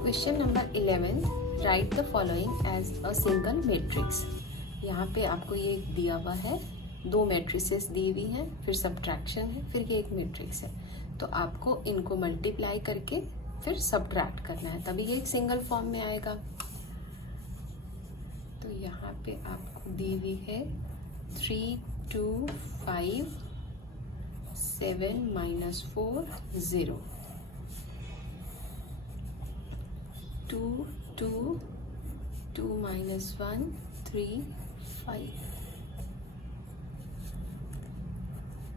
Question number 11, write the following as a single matrix. यहाँ पे आपको ये दिया हुआ है, दो मैट्रिसेस दी हुई हैं, फिर सब्ट्रैक्शन है, फिर ये एक मैट्रिक्स है। तो आपको इनको मल्टीप्लाई करके फिर सब्ट्रैक्ट करना है, तभी ये एक सिंगल फॉर्म में आएगा। तो यहाँ पे आपको दी हुई है 3, 2, 5, 7 - 4 0, 2, 2, 2 - 1 3 5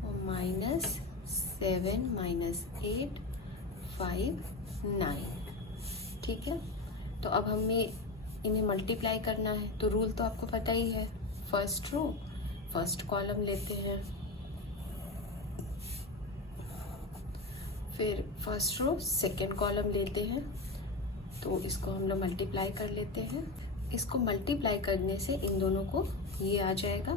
और -7 - 8 5 9। ठीक है, तो अब हमें इन्हें मल्टीप्लाई करना है। तो रूल तो आपको पता ही है, फर्स्ट रो फर्स्ट कॉलम लेते हैं, फिर फर्स्ट रो सेकंड कॉलम लेते हैं। तो इसको हम लोग मल्टीप्लाई कर लेते हैं। इसको मल्टीप्लाई करने से इन दोनों को ये आ जाएगा।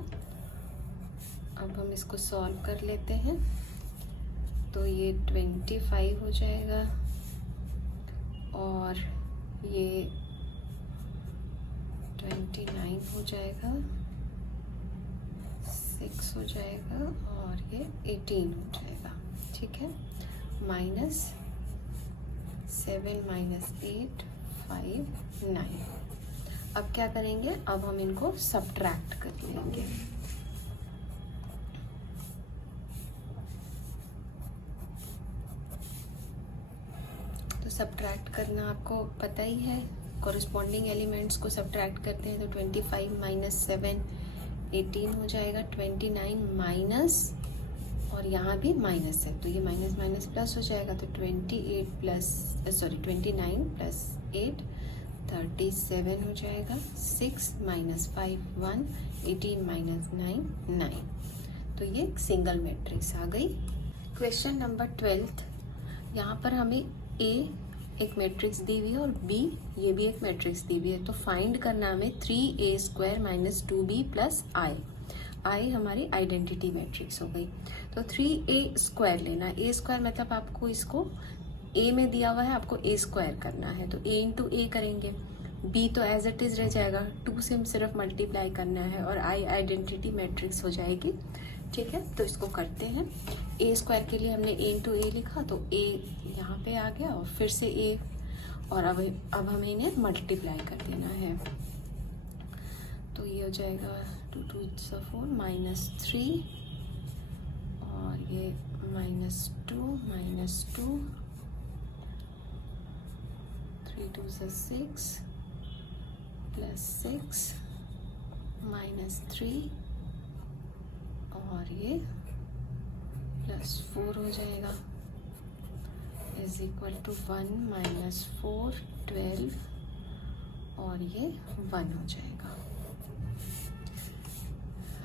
अब हम इसको सॉल्व कर लेते हैं। तो ये 25 हो जाएगा और ये 29 हो जाएगा, 6 हो जाएगा और ये 18 हो जाएगा। ठीक है, -7 - 8 5 9। अब क्या करेंगे, अब हम इनको सब्ट्रैक्ट कर लेंगे। तो सब्ट्रैक्ट करना आपको पता ही है, कॉरस्पॉन्डिंग एलिमेंट्स को सब्ट्रैक्ट करते हैं। तो 25 - 7 18 हो जाएगा, 29 माइनस और यहाँ भी माइनस है, तो ये माइनस माइनस प्लस हो जाएगा। तो 29 + 8 37 हो जाएगा, 6 - 5 1 18 - 9 9। तो ये एक सिंगल मैट्रिक्स आ गई। क्वेश्चन नंबर 12, यहाँ पर हमें ए एक मैट्रिक्स दी हुई है और बी ये भी एक मैट्रिक्स दी हुई है। तो फाइंड करना हमें 3a² - 2b + i हमारी आइडेंटिटी मैट्रिक्स हो गई। तो 3a² लेना, a² मतलब आपको इसको a में दिया हुआ है, आपको a² करना है। तो a × a करेंगे, b तो एज इट इज रह जाएगा, 2 से सिर्फ मल्टीप्लाई करना है और i आइडेंटिटी मैट्रिक्स हो जाएगी। ठीक है, तो इसको करते हैं। a² के लिए हमने a × a लिखा, तो a यहाँ पे आ गया और फिर से a, और अब हमें इन्हें मल्टीप्लाई कर देना है। तो ये हो जाएगा 2 × 2 = 4 -3 और ये -2 -2 3 × 2 = 6 +6 -3 और ये +4 हो जाएगा, = 1 - 4 12 और ये 1 हो जाएगा।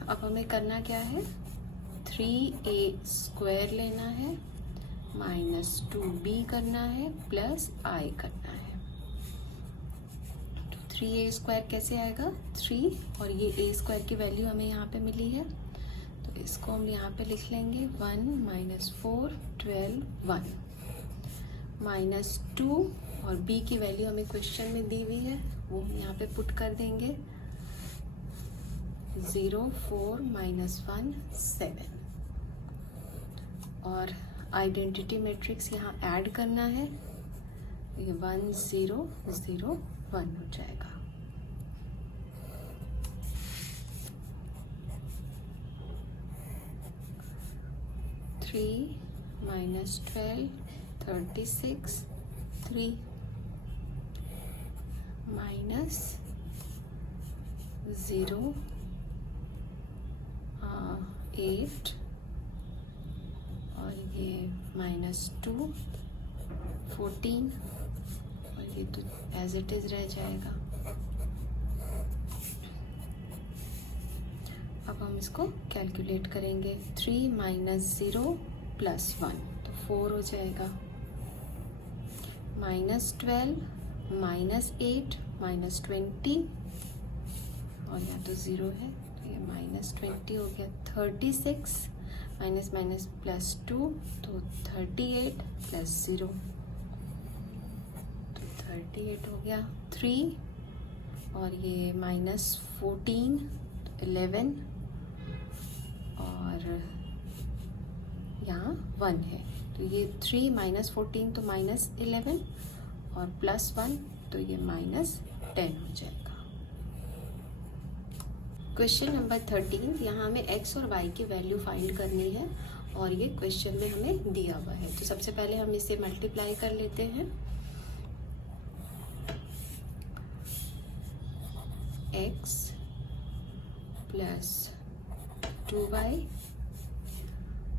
अब हमें करना क्या है, 3a² लेना है, -2b करना है, +i करना है। तो 3a² कैसे आएगा, 3 और ये a² की वैल्यू हमें यहाँ पे मिली है, तो इसको हम यहाँ पे लिख लेंगे 1 - 4 12 1 -2 और b की वैल्यू हमें क्वेश्चन में दी हुई है, वो हम यहाँ पे पुट कर देंगे 0 4 - 1 7 और आइडेंटिटी मैट्रिक्स यहाँ ऐड करना है, ये 1 0 0 1 हो जाएगा। -3 -12 36 3 -0 8 और ये -2 14 और ये तो एज इट इज रह जाएगा। अब हम इसको कैलकुलेट करेंगे, 3 - 0 + 1 तो 4 हो जाएगा, -12 -8 -20 और यहाँ तो 0 है, तो ये -20 हो गया, 36 -2 तो 38 + 0 तो 38 हो गया 3, और ये -14 11, और यहाँ 1 है, तो ये 3 -14 तो -11, और +1 तो ये -10 हो जाएगा। क्वेश्चन नंबर 13, यहाँ हमें x और y की वैल्यू फाइंड करनी है, और ये क्वेश्चन में हमें दिया हुआ है। तो सबसे पहले हम इसे मल्टीप्लाई कर लेते हैं। x + 2y,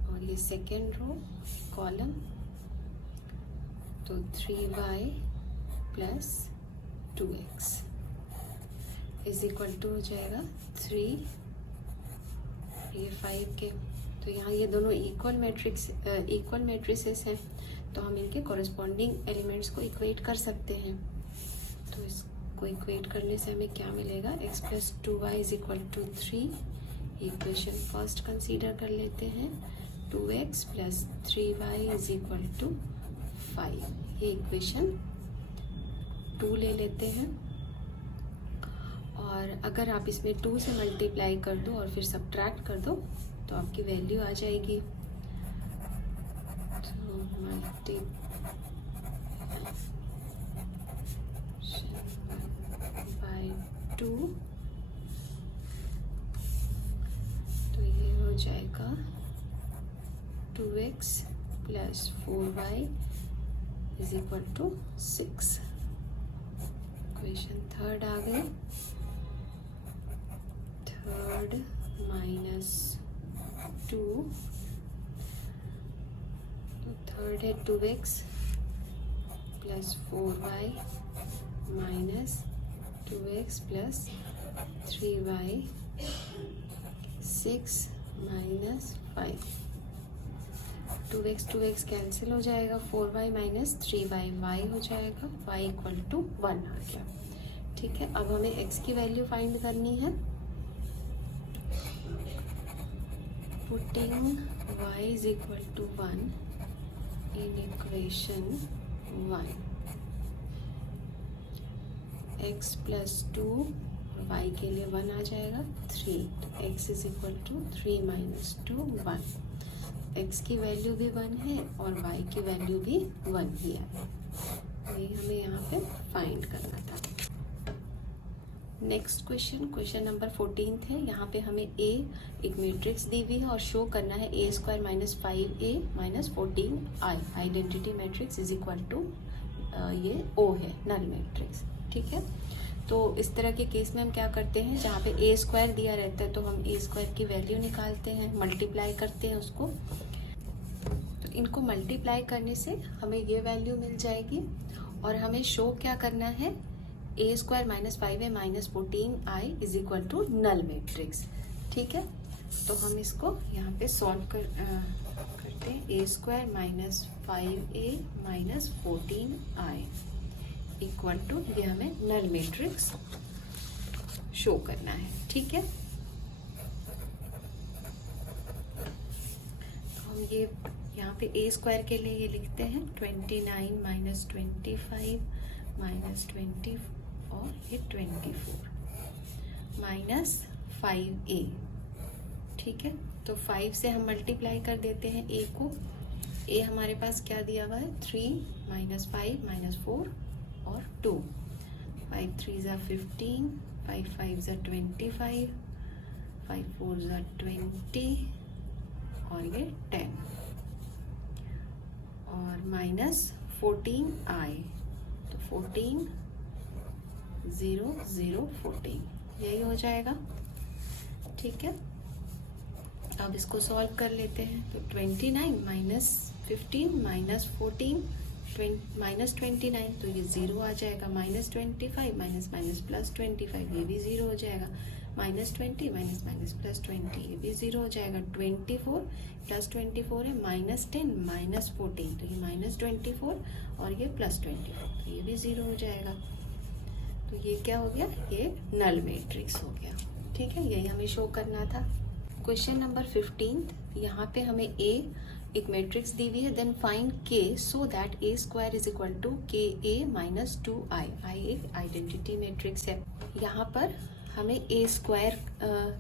और ये सेकेंड रो कॉलम, तो 3y + 2x is equal to हो जाएगा 3, ये 5 के। तो यहाँ ये दोनों इक्वल मैट्रिसेस हैं, तो हम इनके कॉरेस्पॉन्डिंग एलिमेंट्स को इक्वेट कर सकते हैं। तो इसको इक्वेट करने से हमें क्या मिलेगा, x + 2y is equal to 3। Equation first consider कर लेते हैं। 2x + 3y is equal to 5, ये इक्वेशन 2 ले लेते हैं। और अगर आप इसमें 2 से मल्टीप्लाई कर दो और फिर सब्ट्रैक्ट कर दो तो आपकी वैल्यू आ जाएगी। तो बाय 2, तो ये हो जाएगा 2x + 4y is equal to 6। Equation third आ गई। थर्ड -2, तो थर्ड है 2x + 4y - 2x + 3y 6 - 5। 2x cancel हो जाएगा, 4y - 3y y हो जाएगा, y = 1 आ गया। ठीक है, अब हमें x की वैल्यू फाइंड करनी है। Putting y is equal to 1 in equation 1, x + 2, y के लिए 1 आ जाएगा 3, तो x is equal to 3 - 2 1। x की वैल्यू भी 1 है और y की वैल्यू भी 1 ही है, वही हमें यहाँ पे फाइंड करना था। नेक्स्ट क्वेश्चन नंबर 14 है। यहाँ पे हमें a एक मैट्रिक्स दी हुई है और शो करना है a² - 5a - 14i identity matrix is equal to ये O है, नल मैट्रिक्स। ठीक है, तो इस तरह के केस में हम क्या करते हैं, जहाँ पे a² दिया रहता है तो हम a² की वैल्यू निकालते हैं, मल्टीप्लाई करते हैं उसको। तो इनको मल्टीप्लाई करने से हमें ये वैल्यू मिल जाएगी, और हमें शो क्या करना है, a² - 5a - 14i is equal to null matrix. ठीक है, तो हम इसको यहाँ पे सॉल्व करते हैं। a² - 5a - 14i equal to, ये हमें नल मैट्रिक्स शो करना है। ठीक है, तो हम ये यहाँ पे a² के लिए ये लिखते हैं 29 - 25 - 20 और ये 24 -5a। ठीक है, तो 5 से हम मल्टीप्लाई कर देते हैं a को। a हमारे पास क्या दिया हुआ है, 3 - 5 - 4 और 2। 5 3 = 15, 5 5 = 25, 5 4 = 20 और ये 10, और -14i, तो 14 0 0 14 यही हो जाएगा। ठीक है, अब इसको सॉल्व कर लेते हैं। तो 29 - 15 - 14 -29, तो ये 0 आ जाएगा। -25 - +25 ये भी 0 हो जाएगा। -20 - +20 ये भी 0 हो जाएगा। 24 + 24 है -10 - 14, तो ये -24 और ये +24, तो ये भी 0 हो जाएगा। तो ये क्या हो गया, ये नल मैट्रिक्स हो गया। ठीक है, यही हमें शो करना था। क्वेश्चन नंबर 15, यहाँ पे हमें a एक मैट्रिक्स दी हुई है, then find k so that A square is equal to k A minus 2i। आई एक आइडेंटिटी मैट्रिक्स है। यहाँ पर हमें ए स्क्वायर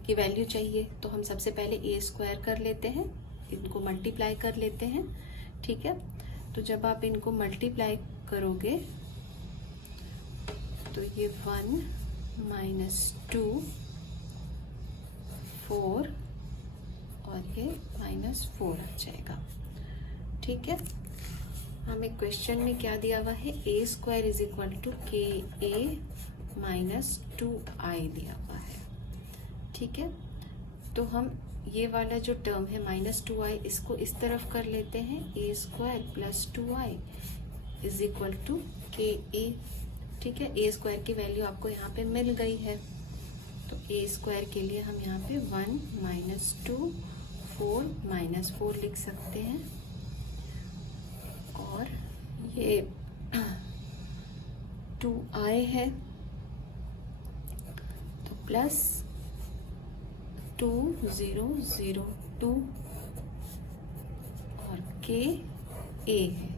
की वैल्यू चाहिए, तो हम सबसे पहले ए स्क्वायर कर लेते हैं, इनको मल्टीप्लाई कर लेते हैं। ठीक है, तो जब आप इनको मल्टीप्लाई करोगे तो ये 1 माइनस 2 4 और ये -4 आ जाएगा। ठीक है, हमें क्वेश्चन में क्या दिया हुआ है, A square is equal to k A minus 2i दिया हुआ है। ठीक है, तो हम ये वाला जो टर्म है -2i, इसको इस तरफ कर लेते हैं, A square plus 2i is equal to k A. ठीक है, ए स्क्वायर की वैल्यू आपको यहाँ पे मिल गई है, तो ए स्क्वायर के लिए हम यहाँ पे 1 माइनस 2 4 -4 लिख सकते हैं, और ये 2i है तो प्लस 2 0 0 2 और के ए है,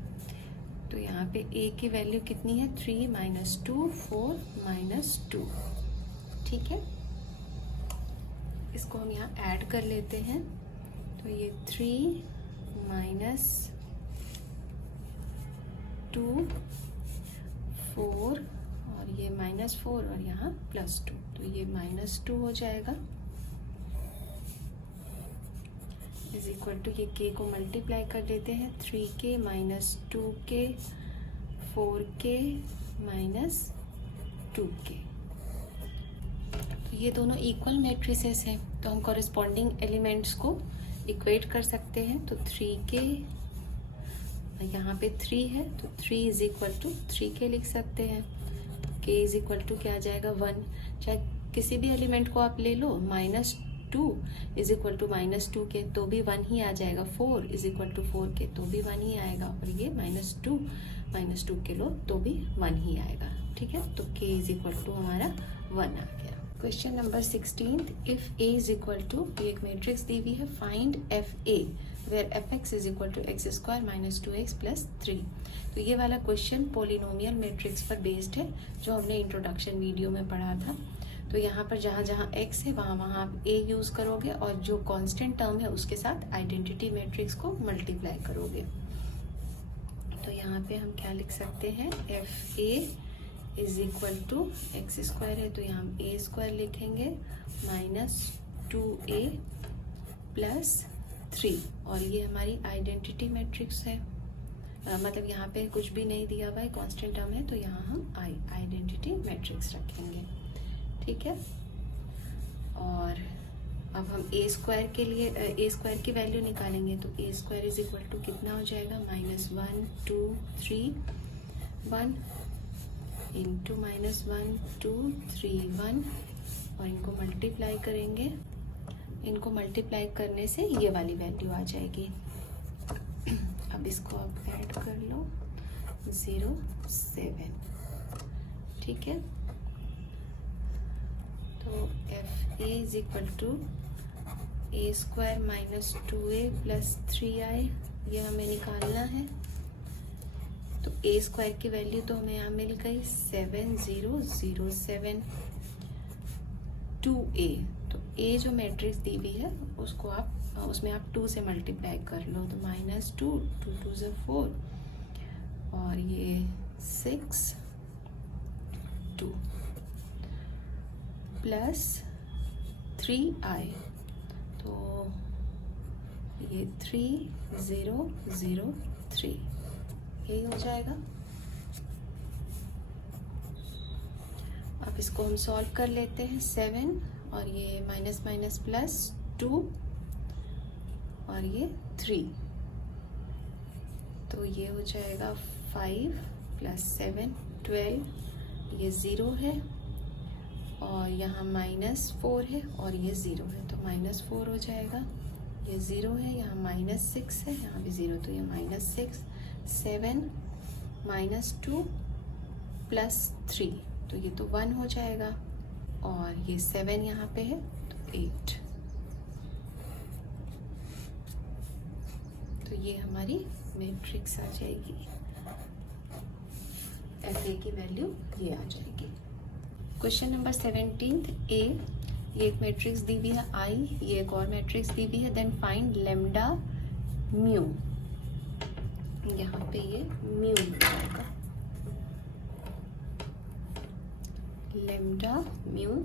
तो यहाँ पे ए की वैल्यू कितनी है, 3 माइनस 2 4 माइनस 2। ठीक है, इसको हम यहाँ ऐड कर लेते हैं, तो ये 3 माइनस 2 4 और ये -4 और यहाँ +2, तो ये -2 हो जाएगा, इज इक्वल टू ये के को मल्टीप्लाई कर लेते हैं, 3k minus 2k 4k minus 2k। तो ये दोनों इक्वल मैट्रिसेस हैं, तो हम कॉरेस्पॉन्डिंग एलिमेंट्स को इक्वेट कर सकते हैं। तो 3k, यहाँ पे 3 है तो 3 इज इक्वल टू 3k लिख सकते हैं। k इज इक्वल टू क्या आ जाएगा, 1। चाहे किसी भी एलिमेंट को आप ले लो, -2 इज इक्वल टू -2k तो भी 1 ही आ जाएगा, 4 इज इक्वल टू 4k तो भी 1 ही आएगा, और ये -2 के लो तो भी 1 ही आएगा। ठीक है, तो k इज इक्वल टू हमारा 1 आ गया। Question number 16, if a is equal to, एक मैट्रिक्स दी हुई है, find fa where fx is equal to x square minus 2x plus 3। तो ये वाला क्वेश्चन पोलिनोमियल मैट्रिक्स पर बेस्ड है, जो हमने इंट्रोडक्शन वीडियो में पढ़ा था। तो यहाँ पर जहाँ जहाँ x है वहाँ वहाँ आप a यूज़ करोगे, और जो कांस्टेंट टर्म है उसके साथ आइडेंटिटी मैट्रिक्स को मल्टीप्लाई करोगे। तो यहाँ पे हम क्या लिख सकते हैं, fa is equal to x square है तो यहाँ हम ए स्क्वायर लिखेंगे माइनस 2a प्लस 3, और ये हमारी आइडेंटिटी मैट्रिक्स है। मतलब यहाँ पे कुछ भी नहीं दिया हुआ है, कांस्टेंट टर्म है, तो यहाँ हम आइडेंटिटी मैट्रिक्स रखेंगे। ठीक है, और अब हम ए स्क्वायर के लिए ए स्क्वायर की वैल्यू निकालेंगे, तो A square is equal to कितना हो जाएगा, -1 2 3 1 इंटू -1 2 3 1, और इनको मल्टीप्लाई करेंगे। इनको मल्टीप्लाई करने से ये वाली वैल्यू आ जाएगी। अब इसको आप ऐड कर लो, 0 7। ठीक है, तो fa is equal to A square minus 2a plus 3i, ये हमें निकालना है। तो ए स्क्वायर की वैल्यू तो हमें यहाँ मिल गई 7007 2a। तो a जो मैट्रिक्स दी हुई है उसको आप उसमें आप 2 से मल्टीप्लाई कर लो, तो -2 2 2 से 4 और ये 6 2 प्लस 3i, तो ये 3003 यही हो जाएगा। अब इसको हम सॉल्व कर लेते हैं, 7 और ये माइनस माइनस प्लस 2 और ये 3, तो ये हो जाएगा 5 प्लस 7 12, ये 0 है और यहाँ -4 है और ये 0 है, तो -4 हो जाएगा। ये 0 है, यहाँ -6 है, यहाँ भी 0, तो ये -6 7 -2 प्लस 3, तो ये तो 1 हो जाएगा, और ये 7 यहाँ पे है तो 8, तो तो ये हमारी मैट्रिक्स आ जाएगी, एफ ए की वैल्यू ये आ जाएगी। क्वेश्चन नंबर 17 ए, ये एक मैट्रिक्स दी हुई है आई, ये एक और मैट्रिक्स दी हुई है, देन फाइंड लेमडा म्यू, यहाँ पे ये म्यू मिल जाएगा, lambda mu,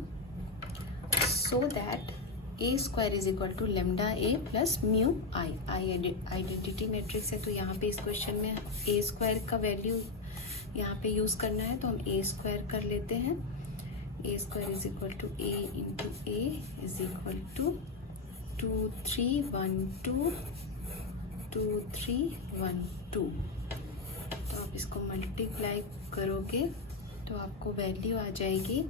so that A square is equal to lambda A plus mu I. I identity matrix है, तो यहाँ पे इस क्वेश्चन में ए स्क्वायर का वैल्यू यहाँ पे यूज करना है, तो हम ए स्क्वायर कर लेते हैं। A square is equal to A into A is equal to 2 3 1 2 2 3 1 2। तो आप इसको मल्टीप्लाई करोगे तो आपको वैल्यू आ जाएगी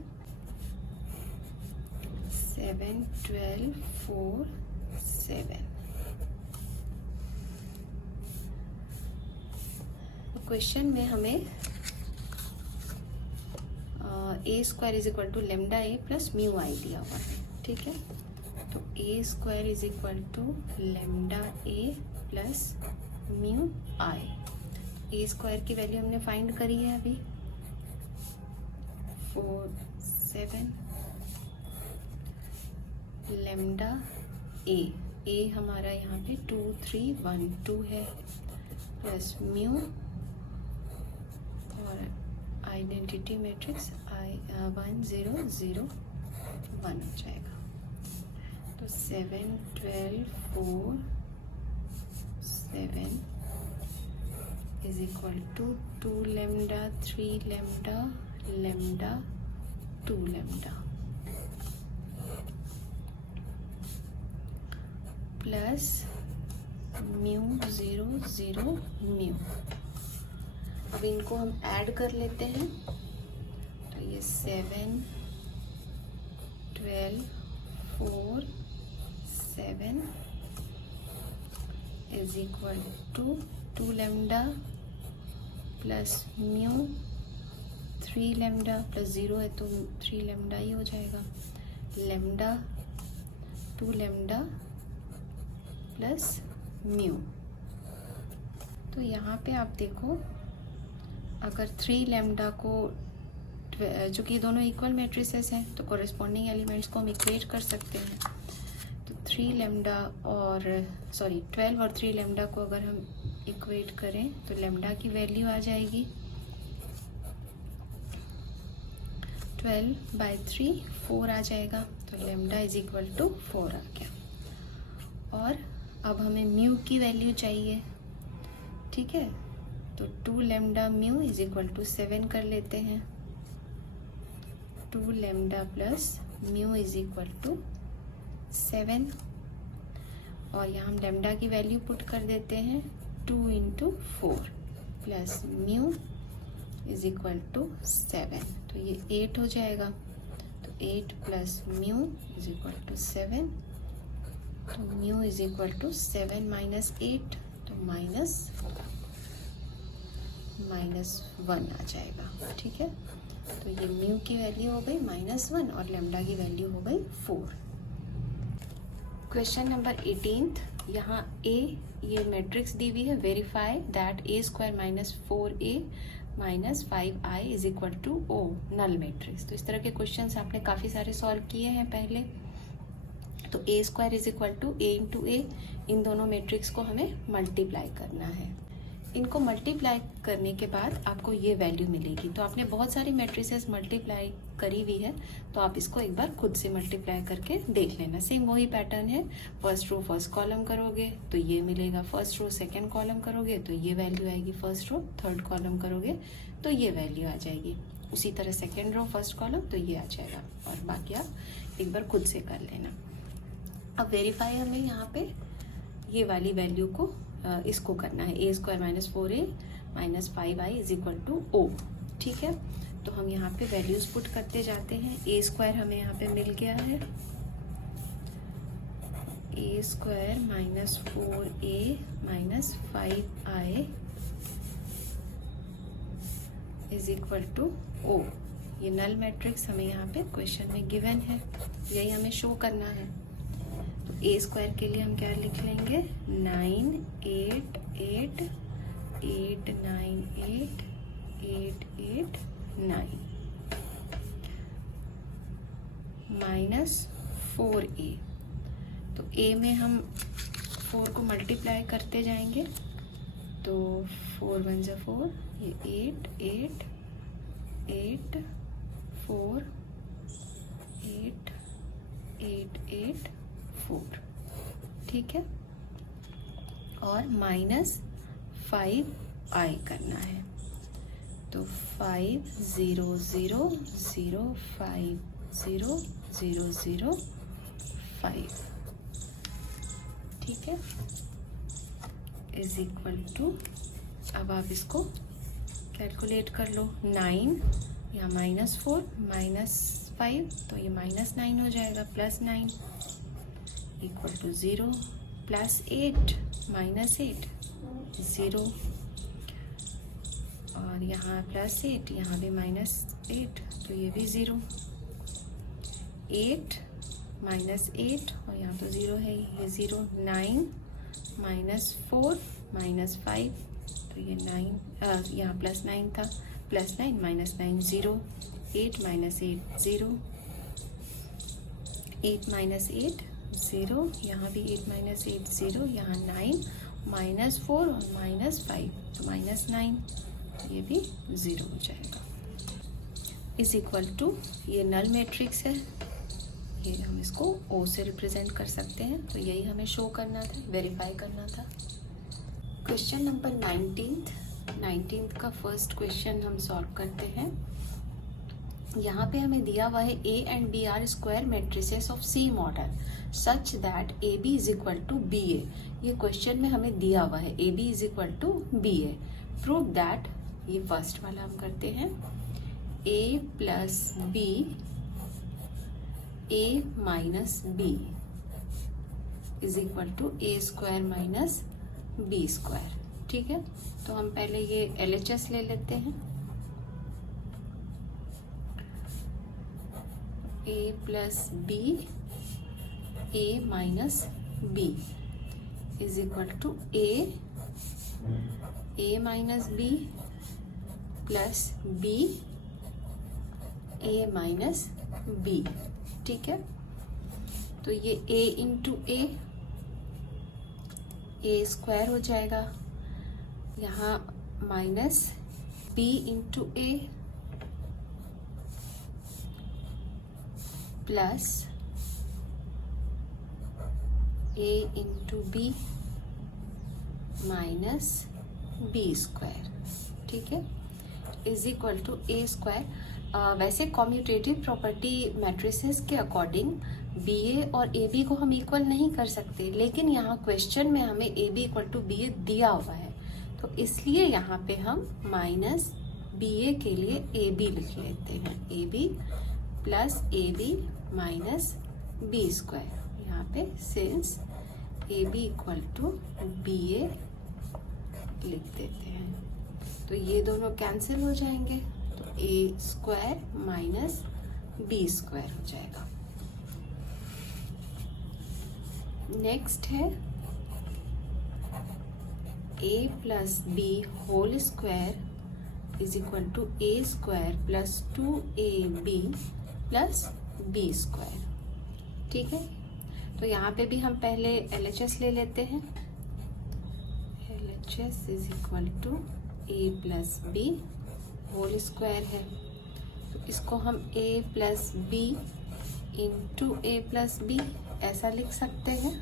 7 12 4 7। क्वेश्चन में हमें A square is equal to lambda A plus mu I दिया हुआ है, ठीक है। तो A square is equal to lambda A plus mu I. A square की वैल्यू हमने फाइंड करी है अभी 4 7, लेमडा ए हमारा यहाँ पे 2 3 1 2 है, प्लस म्यू और आइडेंटिटी मैट्रिक्स 1 0 0 1 हो जाएगा। तो 7 12 4 7 is equal to 2 lambda 3 lambda lambda 2 lambda plus mu 0 0 mu. अब इनको हम ऐड कर लेते हैं, तो ये 7 12 4 7 is equal to 2 lambda plus mu 3 lambda plus 0 है तो 3 लेमडा ही हो जाएगा, लेमडा 2 लेमडा प्लस म्यू। तो यहाँ पे आप देखो, अगर 3 लेमडा को, चूँकि दोनों इक्वल मैट्रिसेस हैं तो कॉरेस्पॉन्डिंग एलिमेंट्स को हम इक्वेट कर सकते हैं। तो 3 लेमडा और 12 और 3 लेमडा को अगर हम इक्वेट करें तो लेमडा की वैल्यू आ जाएगी 12/3 4 आ जाएगा, तो लेमडा इज इक्वल टू 4 आ गया। और अब हमें म्यू की वैल्यू चाहिए, ठीक है। तो 2 lambda mu is equal to 7 कर लेते हैं, 2 lambda plus mu is equal to 7, और यहाँ हम लेमडा की वैल्यू पुट कर देते हैं 2 into 4 plus mu is equal to 7, तो ये 8 हो जाएगा। तो 8 plus mu is equal to 7, तो mu is equal to 7 minus 8, तो -1 आ जाएगा, ठीक है। तो ये म्यू की वैल्यू हो गई -1 और लेमडा की वैल्यू हो गई 4। क्वेश्चन नंबर 18, यहाँ ए ये मैट्रिक्स दी हुई है, verify that A square minus 4a minus 5i is equal to O, null matrix. तो इस तरह के क्वेश्चंस आपने काफ़ी सारे सॉल्व किए हैं पहले। तो A square is equal to A into A, इन दोनों मैट्रिक्स को हमें मल्टीप्लाई करना है। इनको मल्टीप्लाई करने के बाद आपको ये वैल्यू मिलेगी। तो आपने बहुत सारी मैट्रिसेस मल्टीप्लाई करी हुई है, तो आप इसको एक बार खुद से मल्टीप्लाई करके देख लेना। सेम वही पैटर्न है, फर्स्ट रो फर्स्ट कॉलम करोगे तो ये मिलेगा, फर्स्ट रो सेकंड कॉलम करोगे तो ये वैल्यू आएगी, फर्स्ट रो थर्ड कॉलम करोगे तो ये वैल्यू आ जाएगी, उसी तरह सेकेंड रो फर्स्ट कॉलम तो ये आ जाएगा, और बाकी आप एक बार खुद से कर लेना। अब वेरीफाई हमें यहाँ पे ये वाली वैल्यू को इसको करना है, A square minus 4a minus 5i is equal to O, ठीक है। तो हम यहाँ पे वैल्यूज पुट करते जाते हैं। ए स्क्वायर हमें यहाँ पे मिल गया है, A square minus 4a minus 5i is equal to O. ये नल मैट्रिक्स हमें यहाँ पे क्वेश्चन में गिवन है, यही हमें शो करना है। तो ए स्क्वायर के लिए हम क्या लिख लेंगे, 9 8 8 8 9 8 8 8 9 माइनस 4a। तो a में हम 4 को मल्टीप्लाई करते जाएंगे, तो 4 1 जा 4, ये 8 8 8 4 8 8 8 4, ठीक है। और माइनस 5i करना है, तो 5 0 0 0 5 0 0 0 5, ठीक है, इज इक्वल टू, अब आप इसको कैलकुलेट कर लो, 9 यहाँ -4 -5, तो ये -9 हो जाएगा, +9 इक्वल टू 0, +8 -8 0, और यहाँ +8, यहाँ भी -8, तो ये भी 0, 8 -8 और यहाँ तो 0 है, ये 0, 9 -4 -5, तो ये 9, यहाँ +9 था, +9 -9 0, 8 -8 0, 8 -8 0, यहाँ भी 8 -8 0, यहाँ 9 -4 और -5, तो -9, ये भी 0 हो जाएगा, इज इक्वल टू, ये नल मैट्रिक्स है, ये हम इसको O से रिप्रेजेंट कर सकते हैं, तो यही हमें शो करना था, वेरीफाई करना था। क्वेश्चन नंबर 19th का फर्स्ट क्वेश्चन हम सॉल्व करते हैं। यहाँ पे हमें दिया हुआ है A and B are square matrices of C model such that AB is equal to BA। ये क्वेश्चन में हमें दिया हुआ है AB is equal to BA। Prove that, ये फर्स्ट वाला हम करते हैं, A plus B A minus B is equal to A square minus B square, ठीक है। तो हम पहले ये LHS ले लेते हैं, A plus B A minus B is equal to A minus B plus B A minus B, ठीक है। तो ये A इंटू A स्क्वायर हो जाएगा, यहाँ minus B into A plus A into B minus B square, ठीक है, is equal to A square. वैसे कॉम्यूटेटिव प्रॉपर्टी मैट्रिसेस के अकॉर्डिंग BA और AB को हम इक्वल नहीं कर सकते, लेकिन यहाँ क्वेश्चन में हमें AB इक्वल टू BA दिया हुआ है, तो इसलिए यहाँ पे हम माइनस BA के लिए AB लिख लेते हैं, AB plus AB minus B square, यहाँ पे since AB equal to BA लिख देते हैं, तो ये दोनों कैंसिल हो जाएंगे, तो A square minus B square हो जाएगा। नेक्स्ट है A plus B whole square is equal to A square plus 2AB plus B square, ठीक है। तो यहाँ पे भी हम पहले LHS ले लेते हैं, LHS is equal to A plus B whole square है, तो इसको हम A plus B into A plus B ऐसा लिख सकते हैं,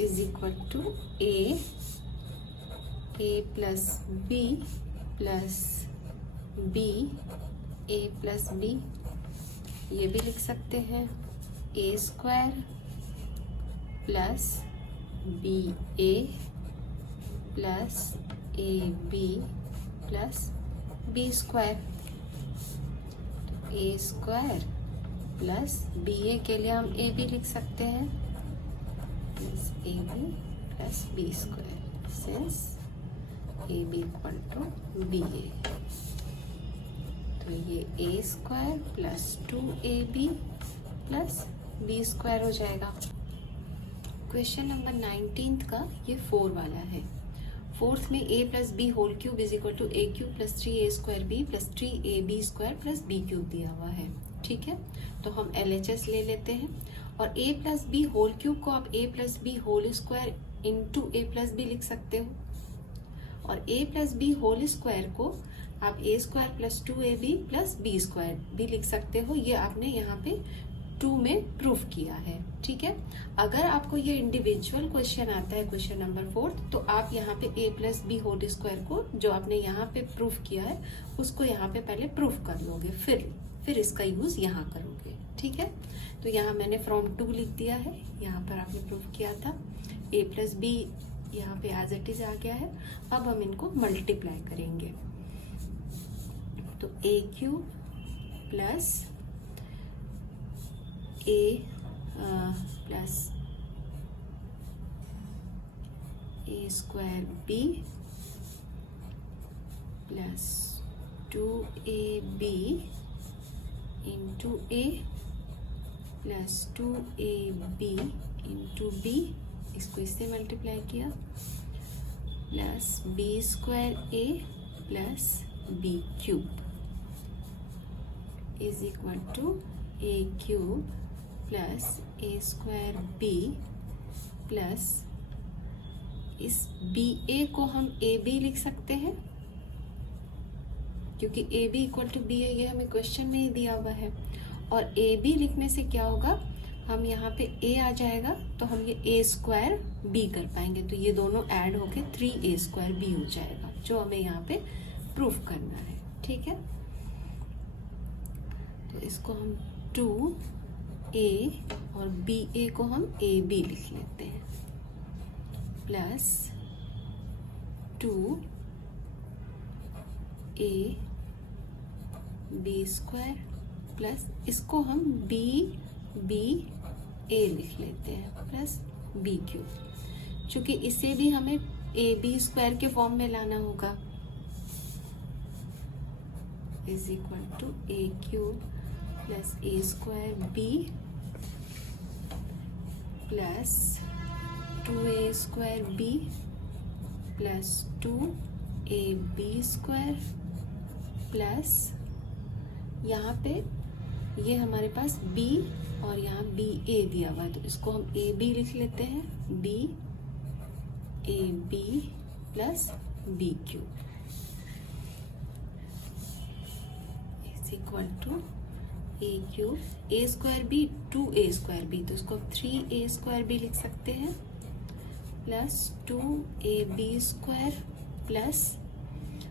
is equal to A plus B plus B A plus B, ये भी लिख सकते हैं A square plus BA plus AB plus B square, A square plus BA के लिए हम AB लिख सकते हैं, plus AB plus B square, since AB equal to BA, तो ये A square plus 2AB plus B square हो जाएगा। क्वेश्चन नंबर 19 का ये 4 वाला है। फोर्थ में a plus B whole cube is equal to A cube plus 3a square B plus 3ab square plus B cube दिया हुआ है। ठीक है, तो हम LHS ले लेते हैं और a plus B whole cube को आप a plus B whole square into A plus B लिख सकते हो और a plus B whole square को आप a square plus 2ab plus B square भी लिख सकते हो। ये आपने यहाँ पे 2 में प्रूफ किया है। ठीक है, अगर आपको ये इंडिविजुअल क्वेश्चन आता है क्वेश्चन नंबर 4 तो आप यहाँ पे a plus B whole square को जो आपने यहाँ पे प्रूफ किया है उसको यहाँ पे पहले प्रूफ कर लोगे, फिर इसका यूज यहाँ करोगे। ठीक है, तो यहाँ मैंने फ्रॉम 2 लिख दिया है, यहाँ पर आपने प्रूफ किया था। a प्लस बी यहाँ पे एज इट इज आ गया है। अब हम इनको मल्टीप्लाई करेंगे तो a cube plus a plus a square b plus 2ab into a plus 2ab into b, इसको इससे मल्टीप्लाई किया, plus b square a plus b cube is equal to a cube plus a square b plus इस B A को हम A B लिख सकते हैं क्योंकि A B equal to B है, ये हमें क्वेश्चन में ही दिया हुआ है। और ए बी लिखने से क्या होगा, हम यहाँ पे ए आ जाएगा तो हम ये ए स्क्वायर बी कर पाएंगे, तो ये दोनों ऐड होके 3a स्क्वायर बी हो जाएगा जो हमें यहाँ पे प्रूफ करना है। ठीक है, तो इसको हम 2a और बी ए को हम ए बी लिख लेते हैं plus 2a B square plus इसको हम बी बी ए लिख लेते हैं प्लस बी क्यूब, क्योंकि इसे भी हमें ए बी स्क्वायर के फॉर्म में लाना होगा, is equal to A cube plus A square B plus 2a square B plus 2ab square plus यहाँ पे ये हमारे पास b और यहाँ बी ए दिया हुआ है तो इसको हम ए बी लिख लेते हैं, b A B plus B cube is equal to A cube A square B 2a square B, तो इसको 3a स्क्वायर बी लिख सकते हैं प्लस 2ab स्क्वायर प्लस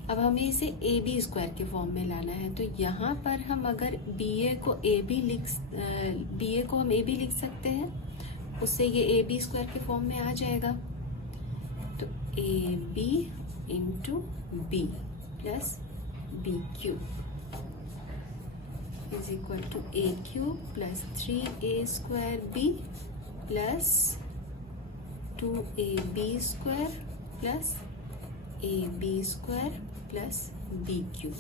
अब हमें इसे ए बी स्क्वायर के फॉर्म में लाना है, तो यहाँ पर हम अगर बी ए को हम ए बी लिख सकते हैं, उससे ये ए बी स्क्वायर के फॉर्म में आ जाएगा, तो A B into B plus B cube is equal to A cube plus 3a square B plus 2ab square plus ab square plus b cube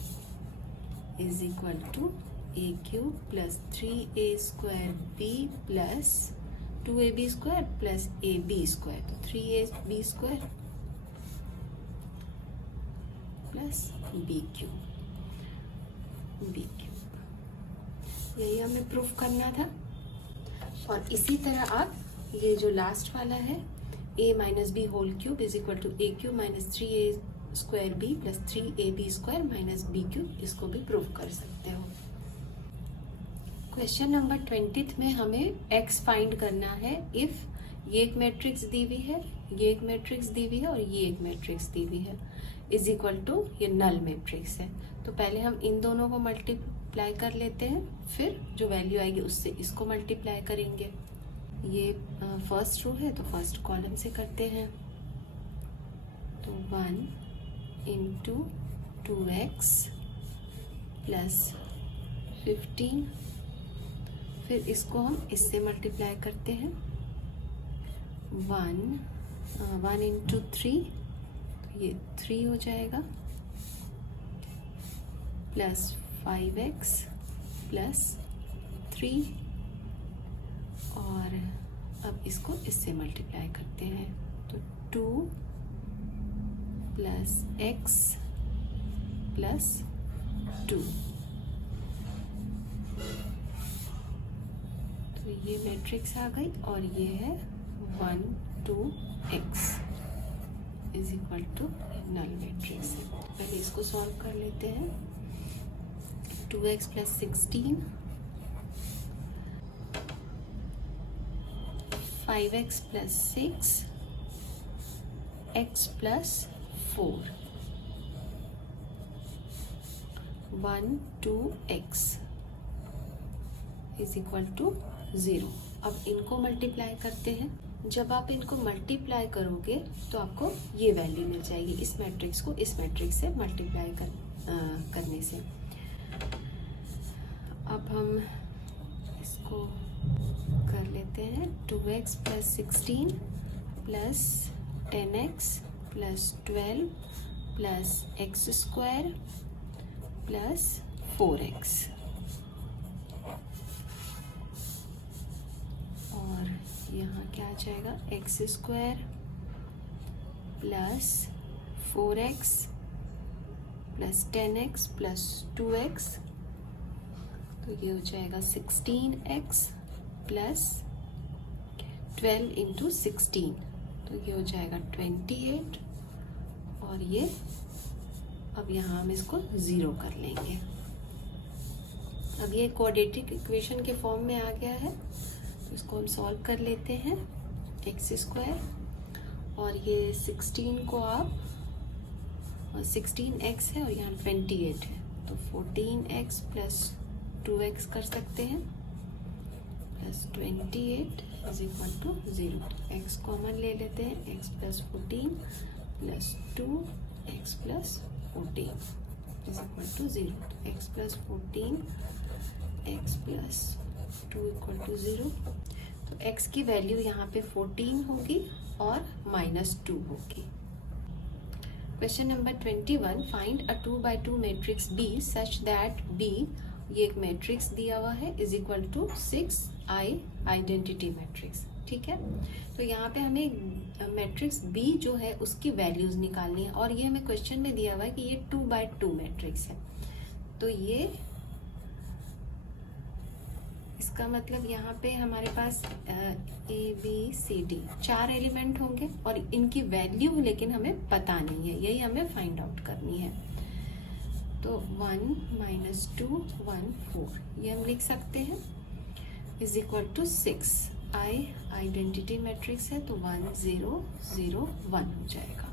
is equal to a cube plus 3a square b plus 2ab square plus ab square, तो 3ab square plus b cube यही हमें proof करना था। और इसी तरह आप ये जो लास्ट वाला है a minus B whole cube is equal to A cube minus 3a square B plus 3ab square minus B cube, इसको भी प्रूफ कर सकते हो। क्वेश्चन नंबर 20 में हमें x फाइंड करना है इफ ये एक मैट्रिक्स दी हुई है, ये एक मैट्रिक्स दी हुई है और ये एक मैट्रिक्स दी हुई है, इज इक्वल टू ये नल मैट्रिक्स है। तो पहले हम इन दोनों को मल्टीप्लाई कर लेते हैं, फिर जो वैल्यू आएगी उससे इसको मल्टीप्लाई करेंगे। ये फर्स्ट रो है तो फर्स्ट कॉलम से करते हैं, तो 1 इंटू 2x प्लस 15, फिर इसको हम इससे मल्टीप्लाई करते हैं 1 इंटू 3, तो ये 3 हो जाएगा प्लस 5x प्लस 3 और अब इसको इससे मल्टीप्लाई करते हैं, तो 2 प्लस एक्स प्लस 2, तो ये मैट्रिक्स आ गई और ये है 1 2 x is equal to null matrix है। तो पहले इसको सॉल्व कर लेते हैं। 2x plus 16, 5x plus 6, x plus 4, 1 2 x is equal to 0। अब इनको मल्टीप्लाई करते हैं। जब आप इनको मल्टीप्लाई करोगे तो आपको ये वैल्यू मिल जाएगी, इस मैट्रिक्स को इस मैट्रिक्स से मल्टीप्लाई करने से। अब हम इसको कर लेते हैं। 2x plus 16 plus 10x plus 12 plus x square plus 4x, और यहाँ क्या आ जाएगा, x square plus 4x plus 10x plus 2x, तो ये हो जाएगा 16x प्लस 12 इंटू 16, तो ये हो जाएगा 28, और ये अब यहाँ हम इसको 0 कर लेंगे। अब ये क्वाड्रेटिक इक्वेशन के फॉर्म में आ गया है, तो इसको हम सॉल्व कर लेते हैं। एक्स स्क्वायर और ये 16 को आप, और 16x है और यहाँ 28 है, तो 14x प्लस 2x कर सकते हैं plus 28 is equal to 0। x common ले लेते हैं, x plus 14 plus 2x plus 14 is equal to 0। x plus 14 x plus 2 equal to 0, तो x की वैल्यू यहाँ पे 14 होगी और -2 होगी। Question number 21, find a 2 by 2 matrix B such that B, ये एक मैट्रिक्स दिया हुआ है, is equal to 6i identity matrix. ठीक है, तो यहाँ पे हमें मैट्रिक्स B जो है उसकी वैल्यूज निकालनी है, और ये हमें क्वेश्चन में दिया हुआ है कि ये 2 by 2 मैट्रिक्स है। तो ये इसका मतलब यहाँ पे हमारे पास ABCD 4 एलिमेंट होंगे और इनकी वैल्यू लेकिन हमें पता नहीं है, यही हमें फाइंड आउट करनी है। तो 1 -2 1 4 ये हम लिख सकते हैं, is equal to 6i identity matrix है, तो 1 0 0 1 हो जाएगा।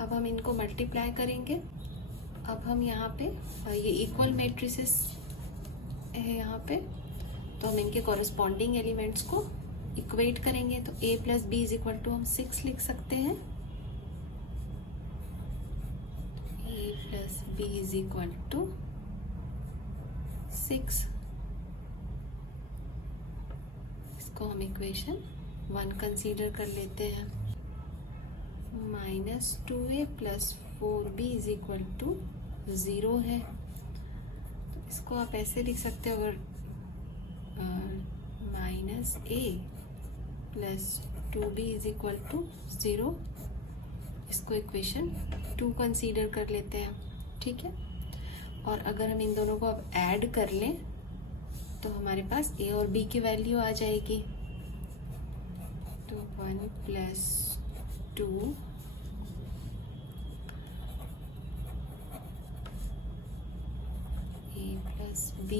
अब हम इनको मल्टीप्लाई करेंगे। अब हम यहाँ पे ये इक्वल मैट्रिसेस है यहाँ पे, तो हम इनके कॉरेस्पॉन्डिंग एलिमेंट्स को इक्वेट करेंगे। तो a plus B is equal to हम 6 लिख सकते हैं, a plus B is equal to 6। इसको हम इक्वेशन 1 कंसीडर कर लेते हैं। -2a plus 4b is equal to 0 है, तो इसको आप ऐसे लिख सकते हो, अगर -a plus 2b is equal to 0, इसको इक्वेशन 2 कंसीडर कर लेते हैं। ठीक है, और अगर हम इन दोनों को अब ऐड कर लें तो हमारे पास a और b की वैल्यू आ जाएगी। तो 1 plus 2 plus b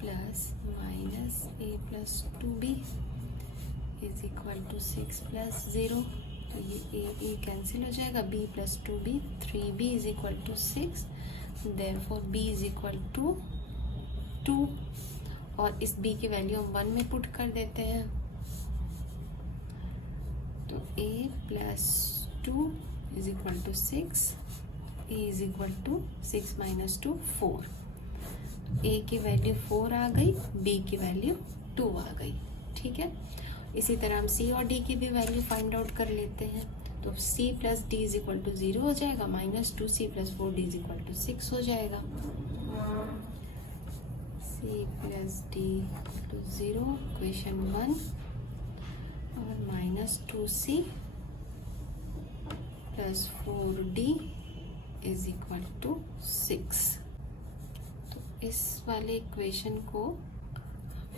plus -a plus 2b is equal to 6 plus 0, तो ये a कैंसिल हो जाएगा, b plus 2b 3b is equal to 6, therefore b is equal to 2, और इस b की वैल्यू हम 1 में पुट कर देते हैं। तो a plus 2 is equal to 6, a is equal to 6 - 2 4, a की वैल्यू 4 आ गई, b की वैल्यू 2 आ गई। ठीक है, इसी तरह हम c और d की भी वैल्यू फाइंड आउट कर लेते हैं। तो c plus d is equal to 0 हो जाएगा, -2c plus 4d is equal to 6 हो जाएगा। c plus D to 0 equation 1 और minus 2c plus 4d is equal to 6। तो इस वाले इक्वेशन को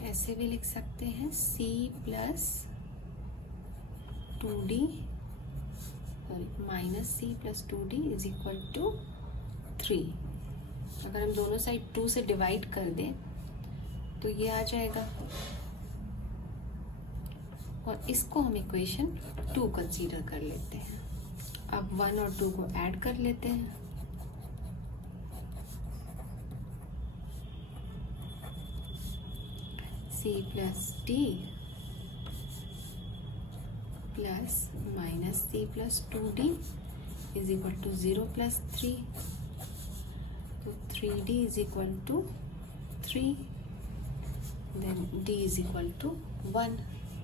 ऐसे भी लिख सकते हैं c plus 2d minus c plus 2d is equal to 3। अगर हम दोनों साइड 2 से डिवाइड कर दें तो ये आ जाएगा और इसको हम इक्वेशन 2 कंसीडर कर लेते हैं। अब 1 और 2 को ऐड कर लेते हैं। c plus d plus minus c plus 2d is equal to 0 plus 3। तो 3d is equal to 3, then d is equal to 1।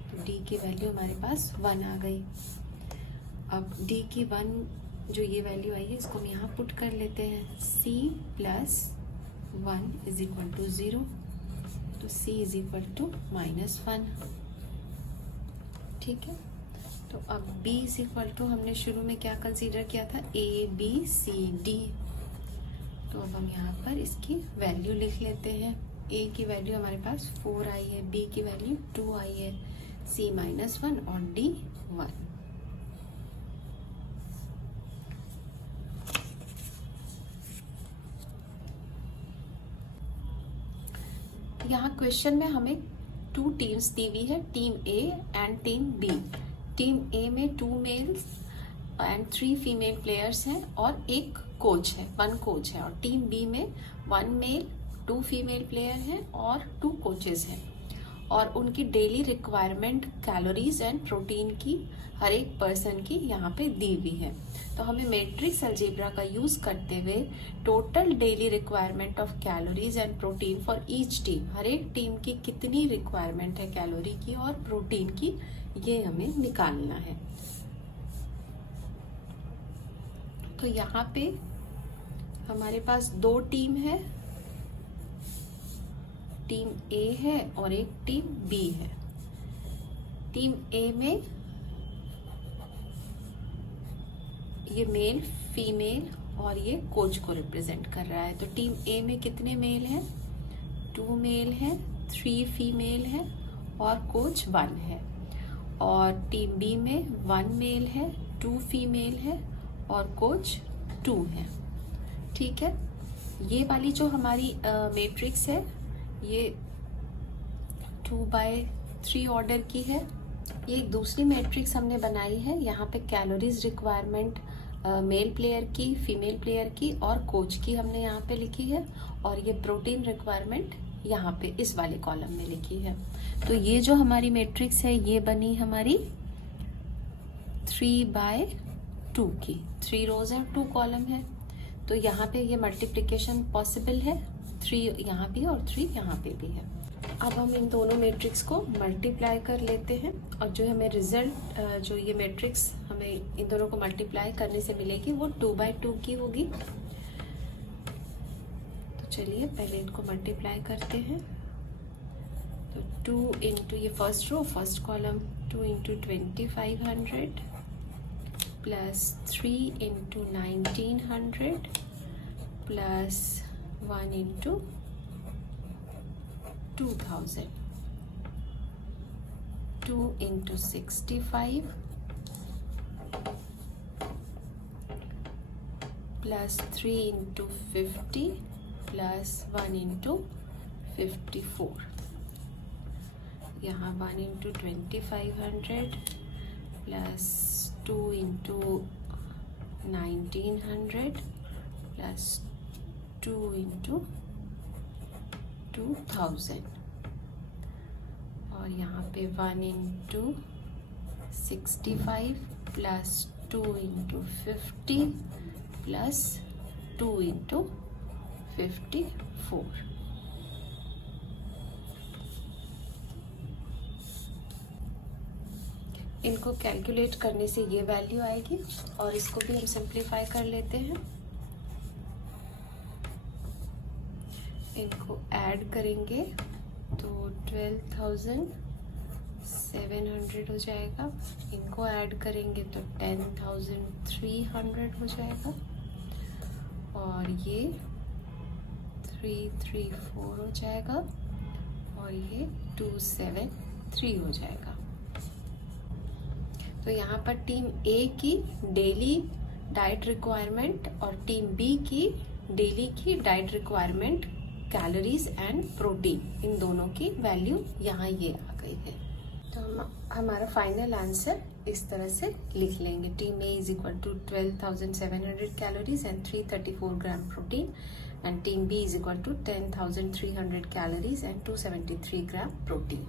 तो d की वैल्यू हमारे पास 1 आ गई। अब d की 1 जो ये वैल्यू आई है इसको हम यहाँ पुट कर लेते हैं। c plus 1 is equal to 0, तो c इज इक्वल टू -1। ठीक है, तो अब b इज इक्वल टू हमने शुरू में क्या कंसीडर किया था, a b c d। तो अब हम यहाँ पर इसकी वैल्यू लिख लेते हैं। a की वैल्यू हमारे पास 4 आई है, b की वैल्यू 2 आई है, c -1 और d 1। यहाँ क्वेश्चन में हमें 2 टीम्स दी हुई है, team A and team B. Team A में 2 मेल्स एंड 3 फीमेल प्लेयर्स हैं और एक कोच है, 1 कोच है। और टीम बी में 1 मेल 2 फीमेल प्लेयर हैं और 2 कोचेस हैं। और उनकी daily requirement calories and protein की हर एक पर्सन की यहाँ पे दी हुई है। तो हमें मैट्रिक्स अलजेब्रा का यूज करते हुए total daily requirement of calories and protein for each team, हर एक टीम की कितनी रिक्वायरमेंट है कैलोरी की और प्रोटीन की, ये हमें निकालना है। तो यहाँ पे हमारे पास 2 टीम है, टीम ए है और एक टीम बी है। टीम ए में ये मेल फीमेल और ये कोच को रिप्रेजेंट कर रहा है। तो टीम ए में कितने मेल हैं, 2 मेल हैं, 3 फीमेल हैं और कोच 1 है। और टीम बी में 1 मेल है, 2 फीमेल है और कोच 2 है। ठीक है, ये वाली जो हमारी मैट्रिक्स है ये 2/3 ऑर्डर की है। ये एक दूसरी मैट्रिक्स हमने बनाई है, यहाँ पे कैलोरीज रिक्वायरमेंट मेल प्लेयर की, फीमेल प्लेयर की और कोच की हमने यहाँ पे लिखी है। और ये प्रोटीन रिक्वायरमेंट यहाँ पे इस वाले कॉलम में लिखी है। तो ये जो हमारी मैट्रिक्स है ये बनी हमारी 3/2 की, 3 रोज है 2 कॉलम है। तो यहाँ पे ये मल्टीप्लिकेशन पॉसिबल है, 3 यहाँ भी और 3 यहाँ पे भी है। अब हम इन दोनों मैट्रिक्स को मल्टीप्लाई कर लेते हैं और जो हमें रिजल्ट, जो ये मैट्रिक्स हमें इन दोनों को मल्टीप्लाई करने से मिलेगी वो 2/2 की होगी। तो चलिए पहले इनको मल्टीप्लाई करते हैं। तो 2 इंटू ये first row first column, 2 into 2500 plus 3 into 1900 plus 1 into 2000, 2 into 65 plus 3 into 50 plus 1 into 54। यहाँ 1 into 2500 plus 2 into 1900 plus 2 into 2000 और यहाँ पे 1 into 65 plus 2 into 50 plus 2 into 54। इनको कैलकुलेट करने से ये वैल्यू आएगी और इसको भी हम सिंप्लीफाई कर लेते हैं। इनको ऐड करेंगे तो 12,700 हो जाएगा। इनको ऐड करेंगे तो 10,300 हो जाएगा। और ये 334 हो जाएगा और ये 273 हो जाएगा। तो यहाँ पर टीम ए की डेली डाइट रिक्वायरमेंट और टीम बी की डेली की diet requirement calories and protein, इन दोनों की वैल्यू यहाँ ये आ गई है। तो हम हमारा फाइनल आंसर इस तरह से लिख लेंगे। Team A is equal to 12,700 calories and 334 gram protein, and team B is equal to 10,300 calories and 273 gram protein.